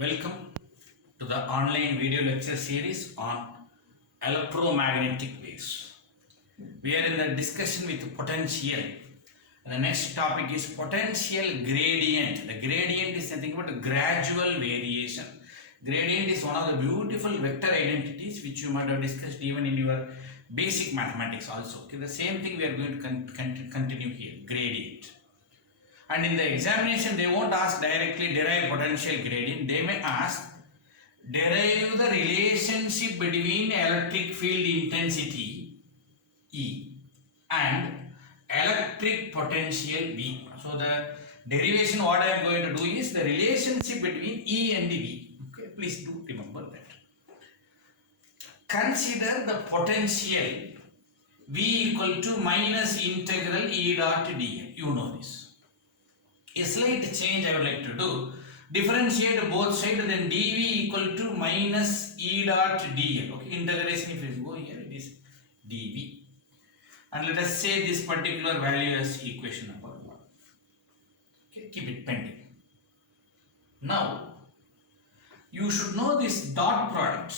Welcome to the online video lecture series on electromagnetic waves. We are in the discussion with potential. And the next topic is potential gradient. The gradient is nothing but a gradual variation. Gradient is one of the beautiful vector identities which you might have discussed even in your basic mathematics also. Okay, the same thing we are going to continue here, gradient. And in the examination, they won't ask directly derive potential gradient. They may ask derive the relationship between electric field intensity E and electric potential V. So the derivation what I am going to do is the relationship between E and V. Okay, please do remember that. Consider the potential V equal to minus integral E dot dl. You know this. A slight change I would like to do. Differentiate both sides, then dv equal to minus E dot dl. Okay, integration if you go here, it is dv. And let us say this particular value as equation number 1. Okay, keep it pending. Now, you should know this dot product.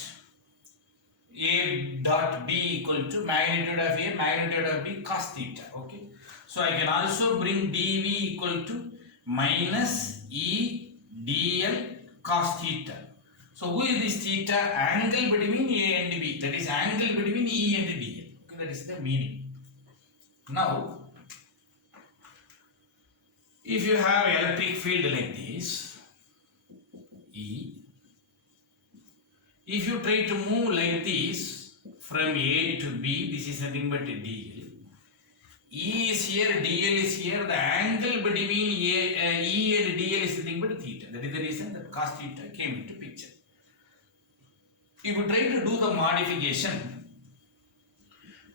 A dot b equal to magnitude of A, magnitude of B cos theta. Okay, so I can also bring dv equal to minus E dl cos theta. So who is this theta? Angle between A and B. That is angle between E and dl. Okay, that is the meaning. Now, if you have electric field like this, E, if you try to move like this from A to B, this is nothing but dl. E is here, dl is here. The angle between E and dl is nothing but theta. That is the reason that cos theta came into picture. If you try to do the modification,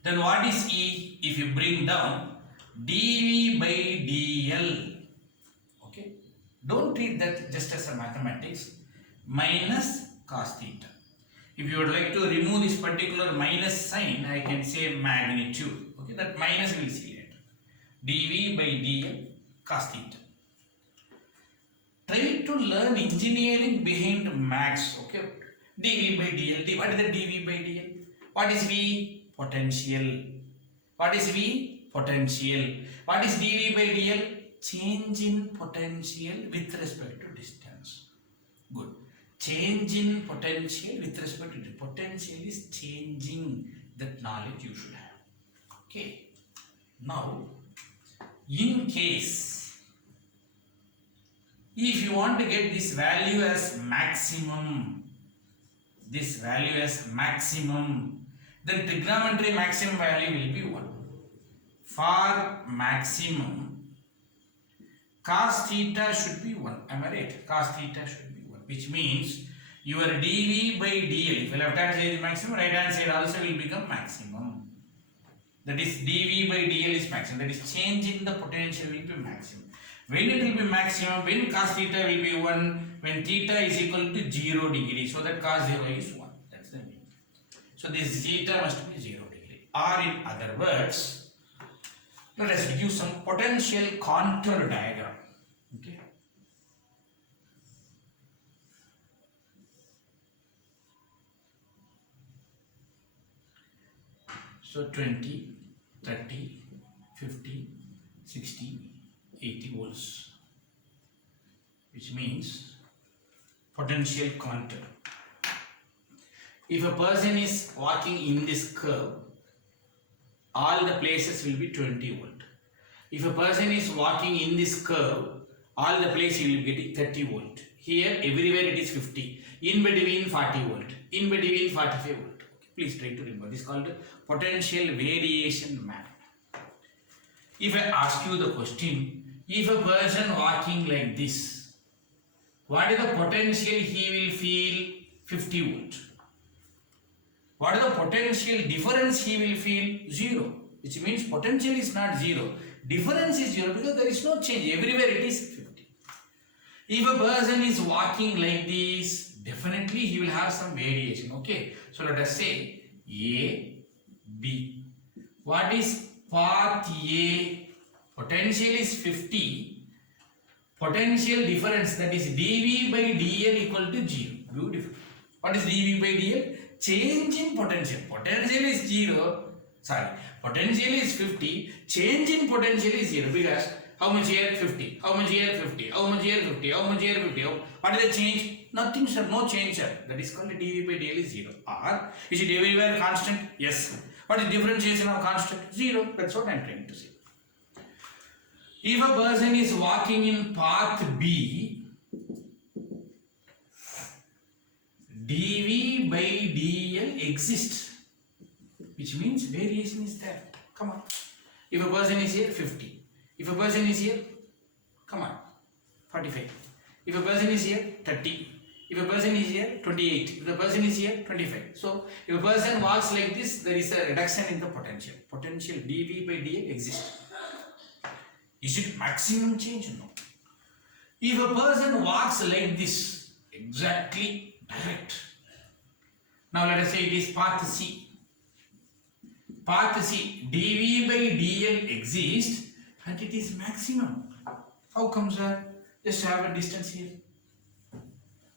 then what is E? If you bring down dv by dl, okay, don't treat that just as a mathematics, minus cos theta. If you would like to remove this particular minus sign, I can say magnitude. Okay, that minus will see later. dv by dl cos theta. Try to learn engineering behind maths. Okay, dv by dl. What is the dv by dl? What is V? Potential. What is V? Potential. What is dv by dl? Change in potential with respect to distance. Good. Change in potential with respect to potential is changing. That knowledge you should have. Okay. Now, in case if you want to get this value as maximum, then trigonometry maximum value will be 1. For maximum, cos theta should be 1. Am I right? Cos theta should be 1, which means your dv by dl, if left hand side is maximum, right hand side also will become maximum. That is dv by dl is maximum. That is change in the potential will be maximum. When it will be maximum? When cos theta will be 1? When theta is equal to 0 degree. So that cos 0 is 1. That's the meaning. So this theta must be 0 degree. Or in other words, let us give some potential contour diagram. Okay. So 20, 30, 50, 60, 80 volts, which means potential contour. If a person is walking in this curve, all the places will be 20 volt. If a person is walking in this curve, all the places will be getting 30 volt. Here, everywhere it is 50. In between 40 volt. In between 45 volt. Okay, please try to remember. This is called potential variation map. If I ask you the question, if a person walking like this, what is the potential he will feel? 50 volt. What is the potential difference he will feel? 0. Which means potential is not 0. Difference is 0 because there is no change. Everywhere it is 50. If a person is walking like this, definitely he will have some variation. Okay. So let us say A, B. What is path A? Potential is 50. potential difference, that is dV by dl equal to 0. Beautiful. What is dV by dl? Change in potential. Potential is 0. Sorry. Potential is 50. Change in potential is 0 because how much here? 50. How much here? 50. How much here? 50. How much here? 50. What is the change? Nothing, sir. No change, sir. That is called dV by dl is 0. Or is it everywhere constant? Yes. What is differentiation of constant? 0. That's what I am trying to say. If a person is walking in path B, dV by dl exists, which means variation is there. Come on. If a person is here, 50. If a person is here, come on, 45. If a person is here, 30. If a person is here, 28. If the person is here, 25. So, if a person walks like this, there is a reduction in the potential. Potential dV by dl exists. Is it maximum change? No. If a person walks like this, exactly direct. Now let us say it is path C. Path C, dV by dl exists and it is maximum. How come, sir? Just have a distance here.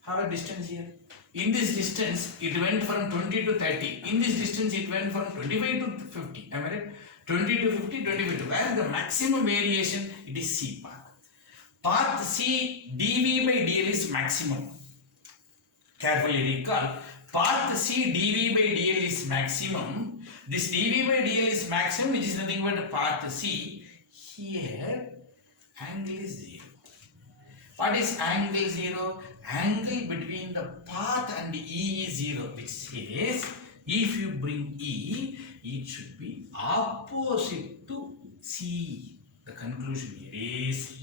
Have a distance here. In this distance, it went from 20 to 30. In this distance, it went from 25 to 50. Am I right? 20 to 50, 25 to. Where the maximum variation? It is C path. Path C, dV by dl is maximum. Carefully recall. Path C, dV by dl is maximum. This dV by dl is maximum, which is nothing but path C. Here, angle is 0. What is angle 0? Angle between the path and E is 0, which says if you bring E, it should be opposite to C. The conclusion here is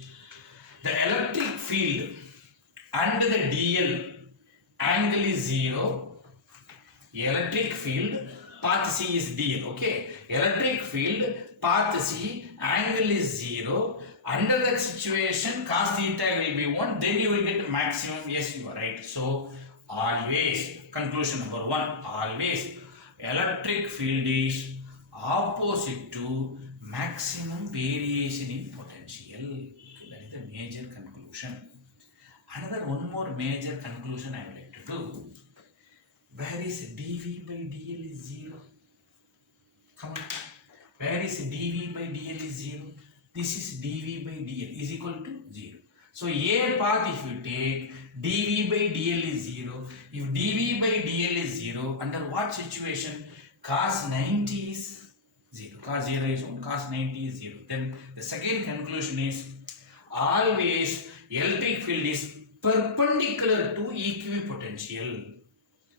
the electric field under the dl angle is 0. Electric field path C is dl. Okay. Electric field path C angle is 0. Under that situation, cos theta will be 1, then you will get maximum. Yes, you are right. So, always, conclusion number 1, always, electric field is opposite to maximum variation in potential. Okay, that is the major conclusion. Another one more major conclusion I would like to do. Where is dV by dl is 0? Come on. Where is dV by dl is 0? This is dV by dl is equal to 0. So, A path if you take, dV by dl is 0. If dV by dl is 0, under what situation? Cos 90 is 0. Cos 0 is 1, cos 90 is 0. Then the second conclusion is always electric field is perpendicular to equipotential.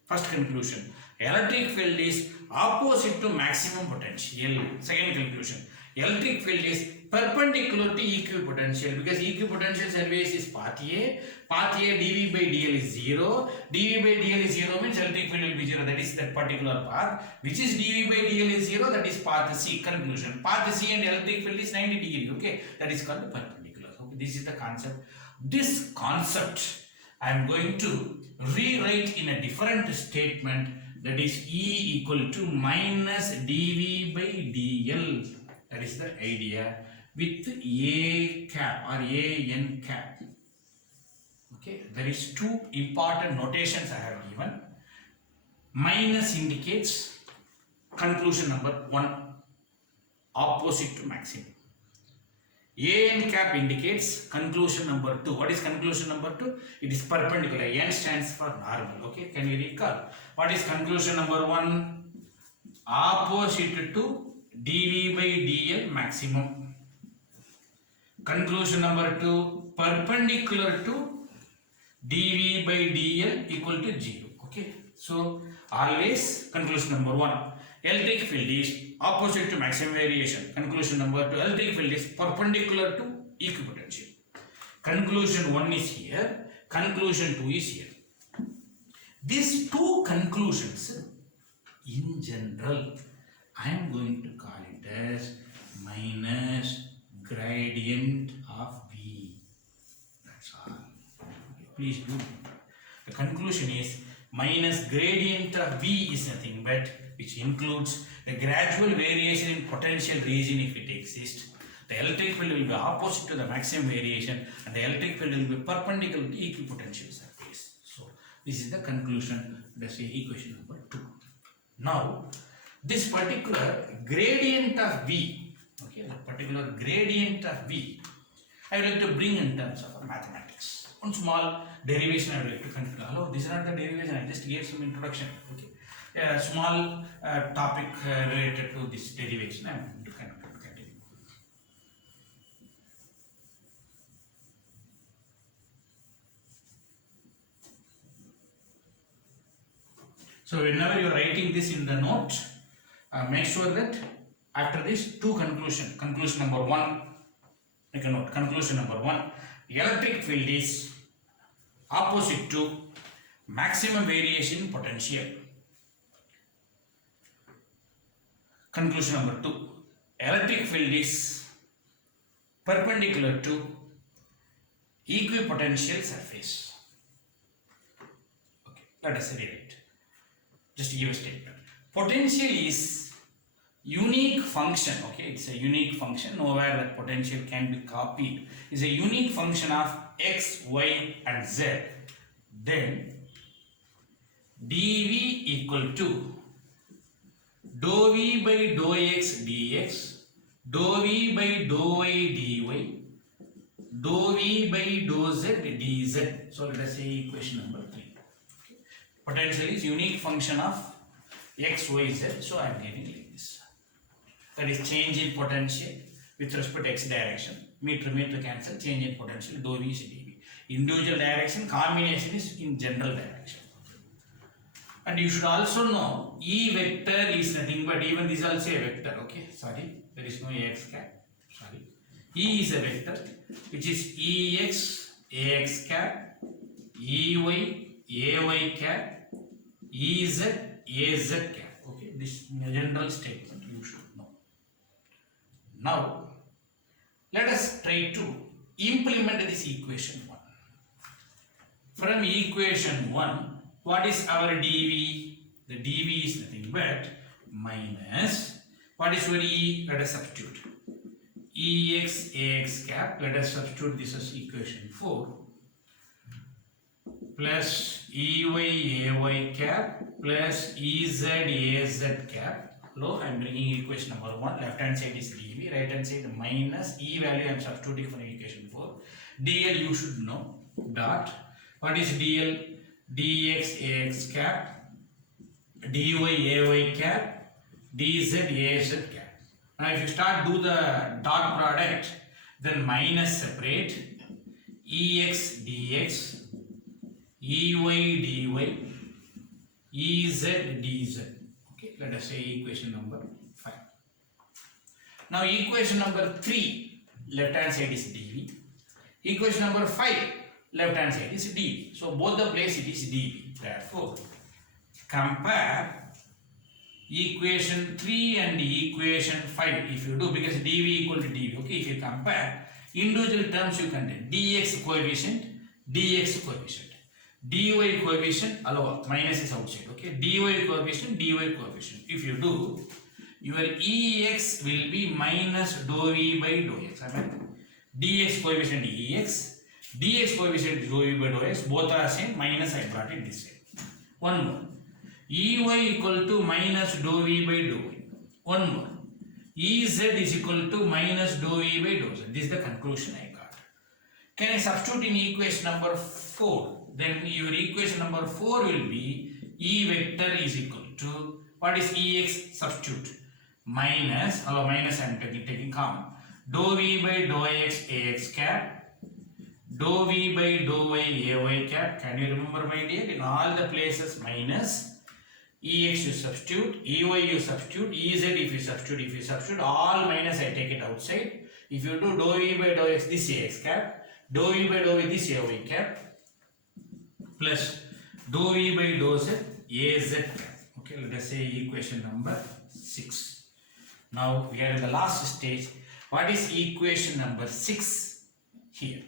First conclusion, electric field is opposite to maximum potential. Second conclusion, electric field is perpendicular to equipotential because equipotential always is path A. Path A dV by dl is 0. dV by dl is 0 means electric field will be 0. That is that particular path. Which is dV by dl is 0. That is path C. Conclusion. Path C and electric field is 90 degree. Okay. That is called the perpendicular. Okay. This is the concept. This concept I am going to rewrite in a different statement, that is E equal to minus dV by dl. That is the idea with A cap or AN cap. Okay, there is two important notations I have given. Minus indicates conclusion number 1, opposite to maximum. AN cap indicates conclusion number 2. What is conclusion number 2? It is perpendicular. N stands for normal. Okay, can you recall? What is conclusion number 1? Opposite to dV by dl maximum. Conclusion number 2, perpendicular to dV by dl equal to 0. Okay, so always conclusion number 1, electric field is opposite to maximum variation. Conclusion number 2, electric field is perpendicular to equipotential. Conclusion 1 is here, conclusion 2 is here. These two conclusions in general I am going to call it as minus gradient of V. That's all. Please do. The conclusion is minus gradient of V is nothing but which includes a gradual variation in potential region if it exists. The electric field will be opposite to the maximum variation and the electric field will be perpendicular to equipotential surface. So this is the conclusion, that's equation number 2. Now this particular gradient of V, okay, the particular gradient of V, I would like to bring in terms of mathematics. One small derivation I would like to conclude. Hello, this is not the derivation, I just gave some introduction. Okay, a small topic related to this derivation I am going to continue. So whenever you are writing this in the note, make sure that after this conclusion number 1, make a note, conclusion number 1, electric field is opposite to maximum variation potential. Conclusion number 2, electric field is perpendicular to equipotential surface. Okay, let us read it. Just to give a statement. Potential is unique function. Okay, it's a unique function. Nowhere that potential can be copied. It's a unique function of x, y, and z. Then dV equal to dou v by dou x dx, dou v by dou y dy, dou v by dou z dz. So let us say equation number 3. Potential is unique function of x, y, z. So I am getting like this. That is change in potential with respect to x direction. Meter cancel, change in potential, dou v is dv. Individual direction, combination is in general direction. And you should also know E vector is nothing but, even this is also a vector. Okay, sorry, there is no ax cap. Sorry. E is a vector which is Ex, Ax cap, Ey, Ay cap, Ez, Az cap. Okay, this general statement you should know. Now, let us try to implement this equation 1. From equation 1, what is our dV? The dV is nothing but minus, what is your E? Let us substitute. Ex, Ax cap, let us substitute this as equation 4. Plus Ey, Ay cap plus Ez, Az cap. Hello, I am bringing equation number 1. Left hand side is dV, right hand side minus E value I am substituting for equation 4. dl you should know. Dot. What is dl? Dx, Ax cap, dy, Ay cap, dz, Az cap. Now if you start do the dot product, then minus separate, Ex, dx, Ey, dy, Ez, dz. Okay, let us say equation number 5. Now equation number 3, left hand side is dv. Equation number 5, left hand side is dv. So both the place it is dv. Therefore, compare equation 3 and equation 5 if you do, because dv equal to dv. Okay, if you compare individual terms you contain dx coefficient, dx coefficient. dy coefficient, allow minus is outside. Okay, dy coefficient, dy coefficient. If you do, your Ex will be minus dou v by dou x. I mean, dx coefficient Ex, dx coefficient dou v by dou x, both are same. Minus I brought it this way. One more. Ey equal to minus dou v by dou y. One more. Ez is equal to minus dou v by dou z. This is the conclusion I got. Can I substitute in equation number 4? Then your equation number 4 will be E vector is equal to, what is Ex? Substitute. Minus, minus I am taking common. Dou v by dou x Ax cap, dou v by dou y Ay cap. Can you remember, my dear? In all the places minus. Ex you substitute, Ey you substitute, Ez if you substitute, all minus I take it outside. If you do dou v by dou x, this Ax cap, dou v by dou y, this Ay cap, plus dou v by dou z, Az cap. Okay, let us say equation number 6. Now we are in the last stage. What is equation number 6 here?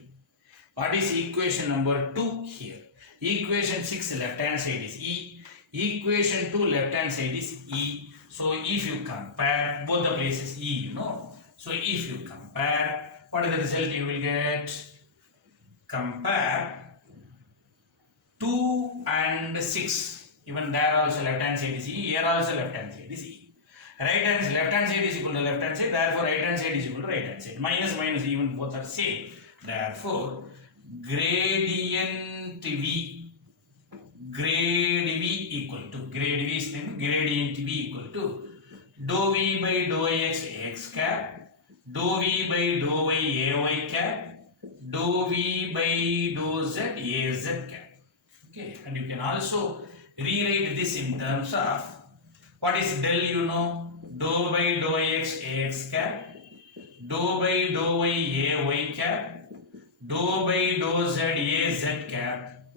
What is equation number 2 here? Equation 6 left hand side is E. Equation 2 left hand side is E. So if you compare both the places E, you know, So if you compare, what is the result you will get? Compare 2 and 6. Even there also left hand side is E, here also left hand side is E. Left hand side is equal to left hand side, therefore right hand side is equal to right hand side. Minus minus, even both are same. Therefore, gradient V, grade V equal to, grade V is named gradient V equal to dou V by dou X X cap, dou V by dou Y AY cap, dou V by dou Z AZ cap. Okay, and you can also rewrite this in terms of what is del, you know, dou by dou X Ax cap, dou by dou Y Ay cap, dou by dou Z Az cap,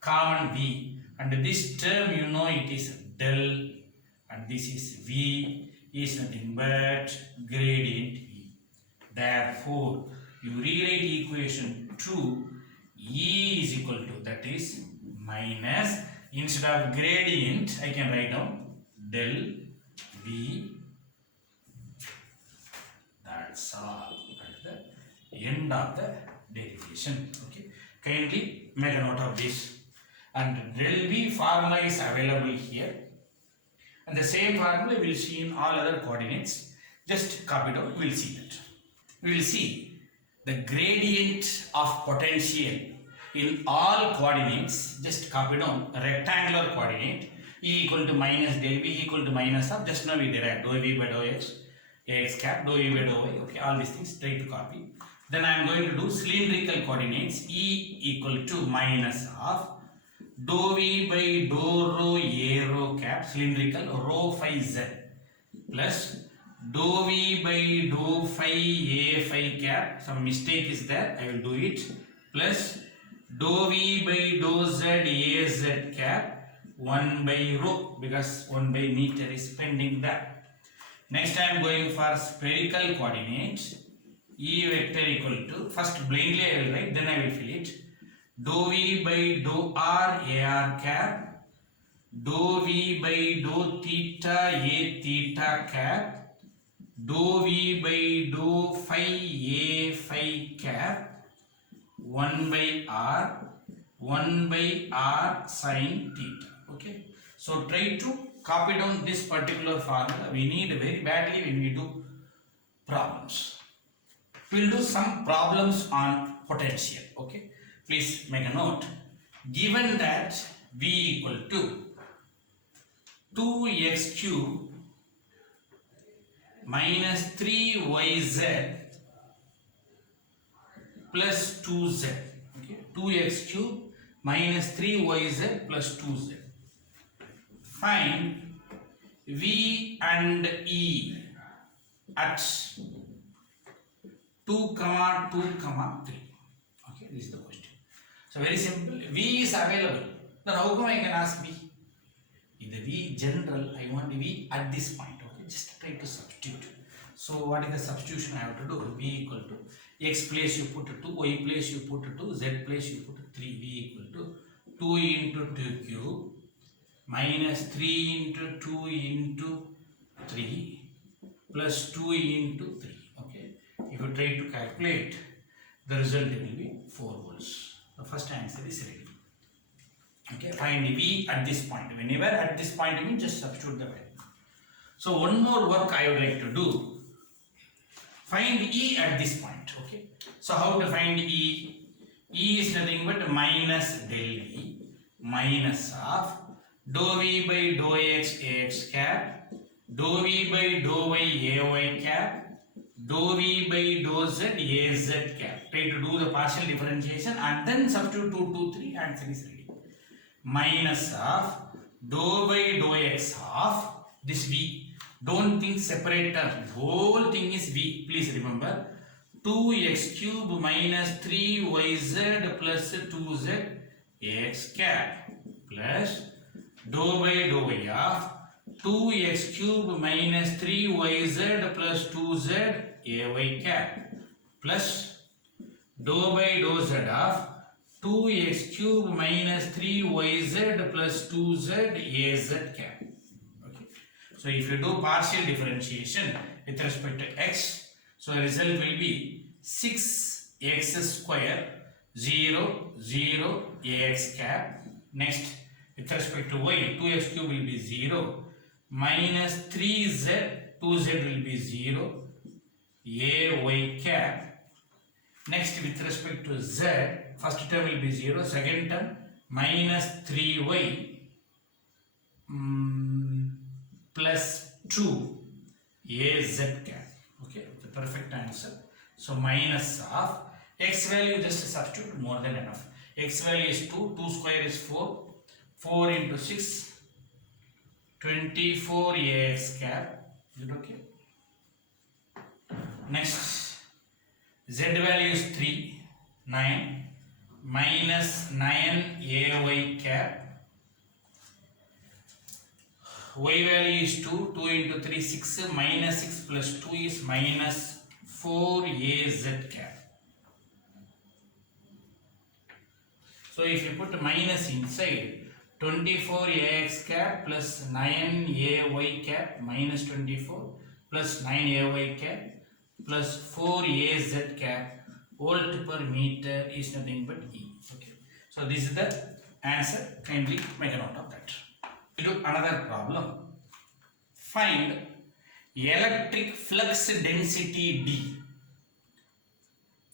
common V, and this term, you know, it is del, and this is V is nothing but gradient V. Therefore, you rewrite equation 2, E is equal to, that is minus, instead of gradient I can write down del V. That's all. At the end of the derivation. Okay, kindly make a note of this. And del V formula is available here, and the same formula we will see in all other coordinates. Just copy down, we will see that. We will see the gradient of potential in all coordinates. Just copy down a rectangular coordinate, E equal to minus del V equal to minus of, just now we derived dou V by dou X Ax cap, dou V by dou Y. Okay, all these things try to copy. Then I am going to do cylindrical coordinates, E equal to minus of dou V by dou rho A rho cap, cylindrical rho phi Z, plus dou V by dou phi A phi cap, some mistake is there, I will do it, plus dou V by dou Z Az cap 1 by rho, because 1 by meter is pending there. Next I am going for spherical coordinates, E vector equal to, first blindly I will write, then I will fill it, dou V by dou R AR cap, dou V by dou theta A theta cap, dou V by dou phi A phi cap 1 by R sin theta. Okay, so try to copy down this particular formula. We need very badly when we do problems. We will do some problems on potential. Okay, please make a note. Given that V equal to 2x cube minus 3yz plus 2z. Okay, 2x cube minus 3yz plus 2z. Find V and E at 2, 2, 3. Okay, this is the question. So very simple. V is available. Then how come I can ask V? In the V general, I want V at this point. Okay, just try to substitute. So what is the substitution I have to do? V equal to x place you put 2, y place you put 2, z place you put 3. V equal to 2 into 2 cube minus 3 into 2 into 3 plus 2 into 3. Okay, if you try to calculate, the result will be 4 volts. The first answer is ready. Okay, find V at this point. Whenever at this point, you just substitute the value. So one more work I would like to do. Find E at this point. Okay, so how to find E? E is nothing but minus del V minus of dou V by dou X Ax cap, dou V by dou Y Ay cap, dou V by dou Z Az cap. Try to do the partial differentiation and then substitute 2, 2, 3, answer is ready. Minus of dou by dou X of this V. Don't think separate term. The whole thing is V. Please remember 2x cube minus 3yz plus 2z Ax cap plus dou by dou Y of 2x cube minus 3yz plus 2z Ay cap plus dou by dou Z of 2x cube minus 3yz plus 2z Az cap. Okay. So if you do partial differentiation with respect to x, So the result will be 6x square 0 0 ax cap. Next, with respect to y, 2x cube will be 0 minus 3z, 2z will be 0 ay cap. Next, with respect to z, first term will be 0, second term minus 3y plus 2 az cap. Okay, the perfect answer. So minus of x value, just substitute, more than enough. X value is 2, 2 square is 4, 4 into 6, 24 ax cap. Is it okay? Next, z value is 3, 9, minus 9 ay cap. Y value is 2, 2 into 3, 6, minus 6 plus 2 is minus 4 az cap. So if you put minus inside, 24 ax cap plus 9 ay cap minus 24 plus 9 ay cap plus 4 az cap volt per meter is nothing but E. Okay. So this is the answer. Kindly make a note of that. We do another problem. Find electric flux density D.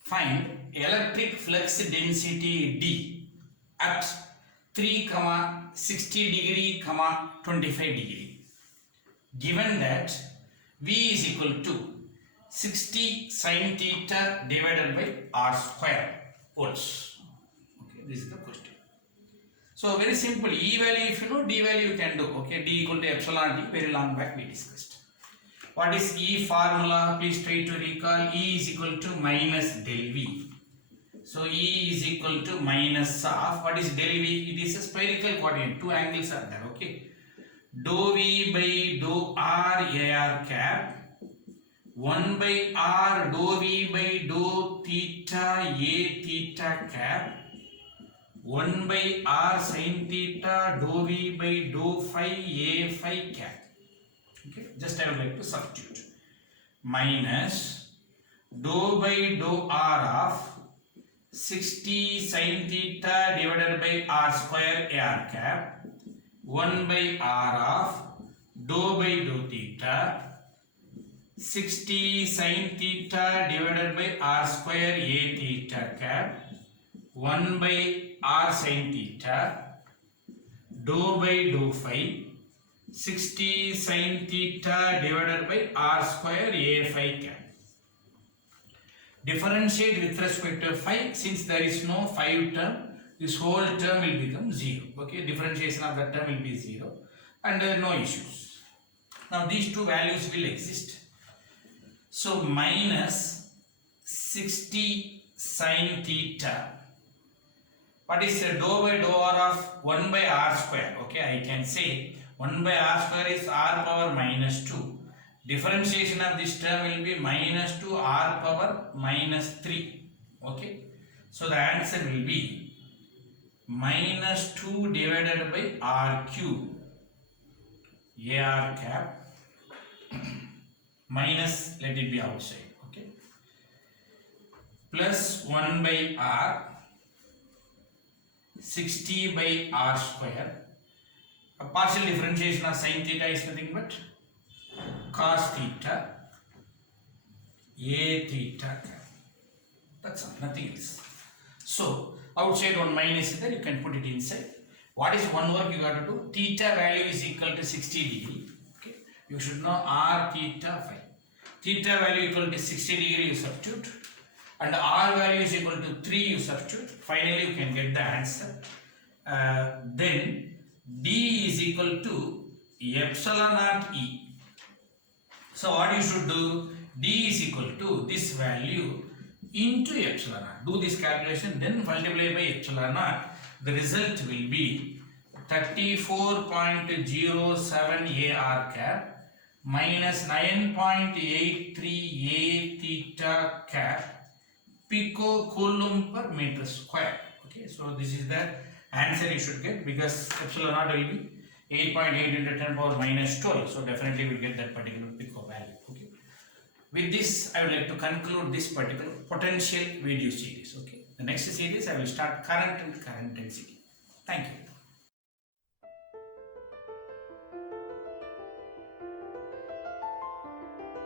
Find electric flux density D at 3, 60 degree, 25 degree. Given that V is equal to 60 sin theta divided by R square volts. Okay, this is the question. So very simple. E value if you know, D value you can do. Okay, D equal to epsilon D. Very long back we discussed. What is E formula? Please try to recall. E is equal to minus del V. So E is equal to minus of, what is del V? It is a spherical coordinate. Two angles are there. Okay. Dou V by dou R AR cap. 1 by R dou V by dou theta A theta cap. 1 by R sin theta dou V by dou phi A phi cap. Okay, just I would like to substitute. Minus dou by dou R of 60 sin theta divided by R square AR cap. 1 by R of dou by dou theta 60 sin theta divided by R square A theta cap. 1 by R sin theta dou by dou phi 60 sin theta divided by R square A phi cap. Differentiate with respect to phi. Since there is no phi term, this whole term will become 0. Okay, differentiation of that term will be 0 and no issues. Now these two values will exist. So minus 60 sin theta. What is dou by dou R of 1 by R square? Okay, I can say 1 by R square is R power minus 2. Differentiation of this term will be minus 2 R power minus 3. Okay, so the answer will be minus 2 divided by R cube AR cap minus, let it be outside. Okay, plus 1 by R 60 by R square. A partial differentiation of sin theta is nothing but cos theta A theta cap. That's all, nothing else. So outside one minus is there, you can put it inside. What is one work you got to do? Theta value is equal to 60 degree. Okay, you should know R theta phi. Theta value equal to 60 degree you substitute, and R value is equal to 3 you substitute. Finally you can get the answer. Then D is equal to epsilon naught E. So what you should do? D is equal to this value into epsilon naught. Do this calculation, then multiply by epsilon naught. The result will be 34.07 AR cap minus 9.83 A theta cap picocoulomb per meter square. Okay, so this is the answer you should get, because epsilon naught will be 8.8 into 10 power minus 12. So definitely we will get that particular pico value. Okay, With this, I would like to conclude this particular potential video series. Okay. The next series I will start current and current density. Thank you.